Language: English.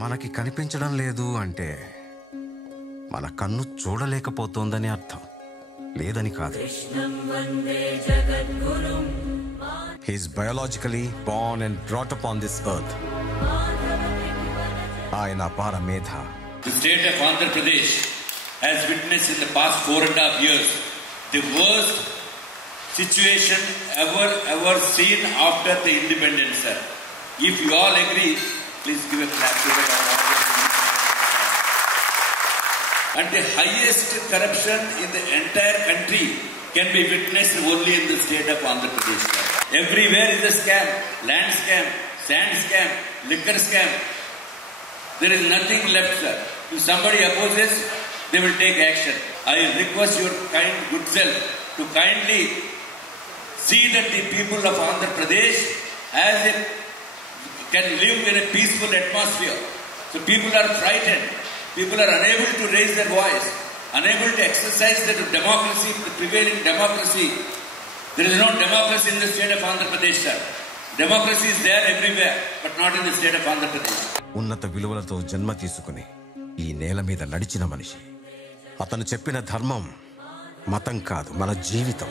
మనకి కనిపించడం లేదు అంటే మన కన్ను చూడలేకపోతోందని అర్థం, లేదని కాదు. He is biologically born and brought upon this earth. ఆయన అపార మేధ. The state of Andhra Pradesh has witnessed in the past 4.5 years the worst situation ever seen after the independence, sir. If you all agree, please give a clap to the and the highest corruption in the entire country can be witnessed only in the state of Andhra Pradesh, sir. Everywhere is a scam, land scam, sand scam, liquor scam. There is nothing left, sir. If somebody opposes, they will take action. I request your kind good self to kindly see that the people of Andhra Pradesh can live in a peaceful atmosphere. So people are frightened. People are unable to raise their voice, unable to exercise their democracy, the prevailing democracy. There is no democracy in the state of Andhra Pradesh, sir. Democracy is there everywhere, but not in the state of Andhra Pradesh. ఉన్నత విలువలతో జన్మ తీసుకుని ఈ నేల మీద నడిచిన మనిషి. అతను చెప్పిన ధర్మం మతం కాదు, మన జీవితం.